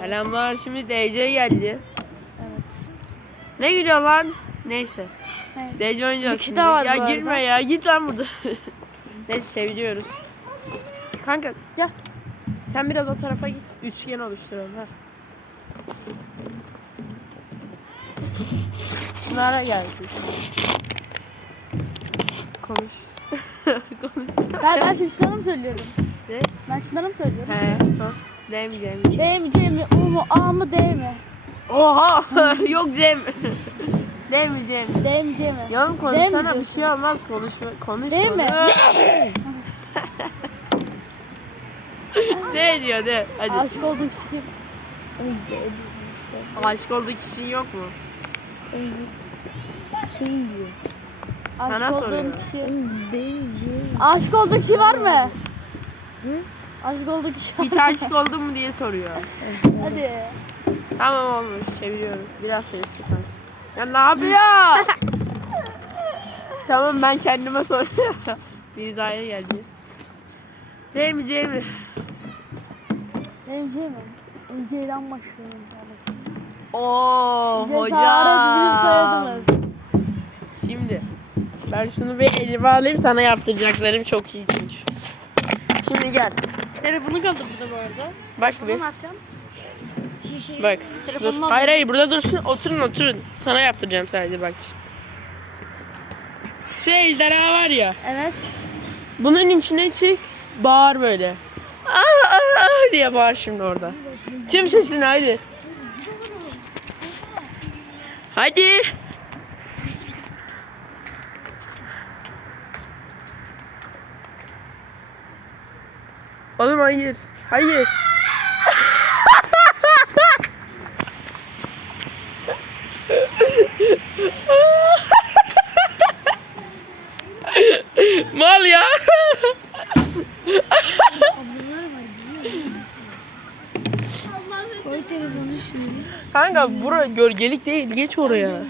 Selamlar. Şimdi DC geldi. Evet. Ne gülüyor lan? Neyse. Evet. DC oynayacağız şimdi. daha var ya bu arada. girme ya. Git lan burada. Neyse seviliyoruz. Kanka gel. Sen biraz o tarafa git. Üçgen oluşturalım ha. Bunlara gelsin. Konuş. Konuş. Ben, ben şunları mı söylüyorum? Ne? Ben şunları mı söylüyorum? He, sor. D mi C mi? C mi C mi? U mu A mı D mi? Oha! Yok Cem. D mi C mi? D mi C mi? Yavrum konuşsana bir şey olmaz konuşma konuş. Değil mi? konuş. ne diyor de hadi. Aşık olduğum kişi kim? Aşık olduğu kişi yok mu? Kim diyor? Aşık Sana soruyorum. kişi. Değil. Aşık olduğu kişi var mı? Aşık kişi var Hiç aşık oldun mu diye soruyor. Hadi. Tamam olmuş çeviriyorum. Biraz sesli kanka. Ya ne yapıyor? tamam ben kendime soruyorum. Bir hizaya geldi. D mi C mi? D mi C mi? C'den başlıyorum. Oo soyadımız. Şimdi ben şunu bir elime alayım sana yaptıracaklarım çok çünkü. Şimdi gel. Telefonu kaldı burada bu arada. Bak bir. Ne yapacağım? Bak. Dur. Hayır hayır burada dursun. Oturun oturun. Sana yaptıracağım sadece bak. Şu ejderha var ya. Evet. Bunun içine çık. Bağır böyle. Aa, aa, aa diye bağır şimdi orada. Tüm sesini hadi. Hadi. Oğlum hayır. Hayır. Mal ya. Koy telefonu şimdi. Kanka bura gölgelik değil. Geç oraya.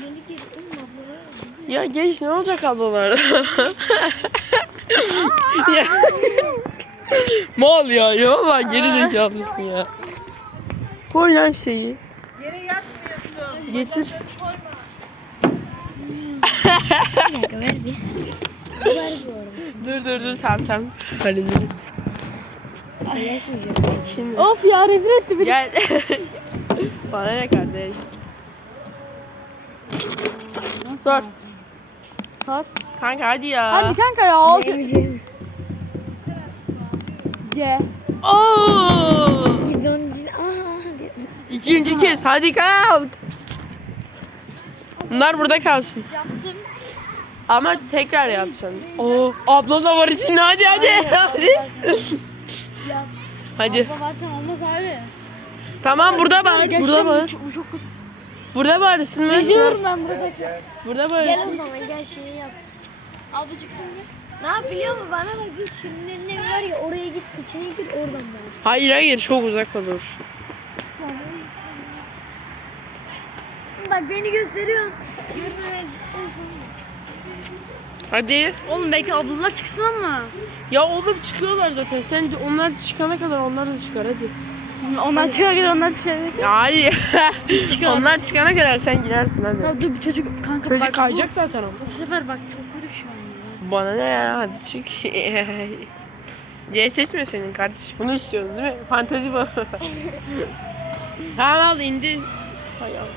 Ya geç ne olacak ablalar? ya. Mal ya. Ya valla geri zekalısın ya. Koy lan şeyi. Yere yatmıyorsun. Getir. Dur dur dur tamam tamam. Hallederiz. Şimdi Of ya rezil etti beni. gel. Bana ne kardeş? Sor. Sor. Kanka hadi ya. Hadi kanka ya. al. C. Oo! Gidon din. Aa. diye. İkinci kez hadi kalk. Bunlar burada kalsın. Yaptım. Ama tekrar yapacaksın. Oo, abla da var içinde. Hadi hadi. Hadi. Hadi. Abla olmaz abi. Tamam burada. Geçtim, Burada bu var. çok- çok. Burada var ısınma Geziyorum ben burada. Burada Gel o zaman gel şeyi yap. Ablacık sen de. Ne yap biliyor musun? Bana bak git şimdi ne var ya oraya git içine gir oradan bak. Hayır hayır çok uzak olur. Bak beni gösteriyorsun. Görmez. Hadi. Oğlum belki ablalar çıksın ama. Ya oğlum çıkıyorlar zaten. Sen de onlar çıkana kadar onlar da çıkar hadi. Onlar çıkar gidiyor onlar çıkar. Ya hadi. onlar çıkana kadar sen girersin hadi. Ya dur bir çocuk kanka Çocuk bak kayacak zaten ama. Bu, bu sefer bak çok kötü şu an ya. Bana ne ya hadi çık. C seçme senin kardeş. Bunu istiyorsun değil mi? Fantezi bu. tamam al indir. Hay Allah.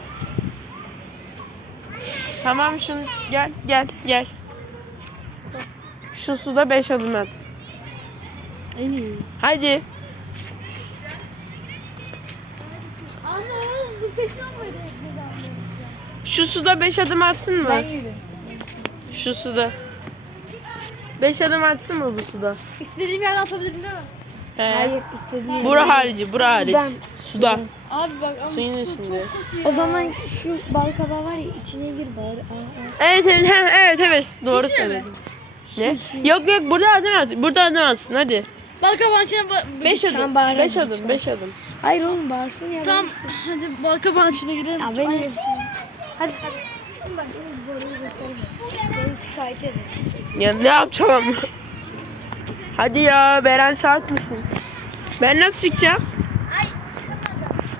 Tamam şunu gel gel gel. Şu suda 5 adım at. İyi. Hadi. Şu suda 5 adım atsın mı? Ben gibi. Şu suda. 5 adım atsın mı bu suda? İstediğim yerden atabilirim değil mi? He. Hayır istediğin. Bura harici, bura hariç. Sudan. Suda. Abi bak ama Suyun üstünde. çok kötü ya. O zaman şu bal kabağı var ya içine gir aa. Evet evet he- evet evet doğru söyledin. Ne? Yok yok burada adım at. Burada adım atsın hadi. Bal kabağın içine ba- 5 Sen adım. bağırarak 5 adım, lütfen. 5 adım. Hayır oğlum bağırsın ya. Tamam hadi bal kabağın içine girelim. Ya beni Ay, Hadi hadi. Seni şikayet ederim. Ya ne yapacağım ama? Hadi ya Beren saat misin? Ben nasıl çıkacağım?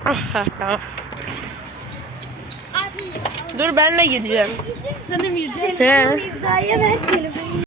Ah, tamam. Dur ben de gideceğim. Sen de mi gireceksin? He. Mirza'ya ver telefonu.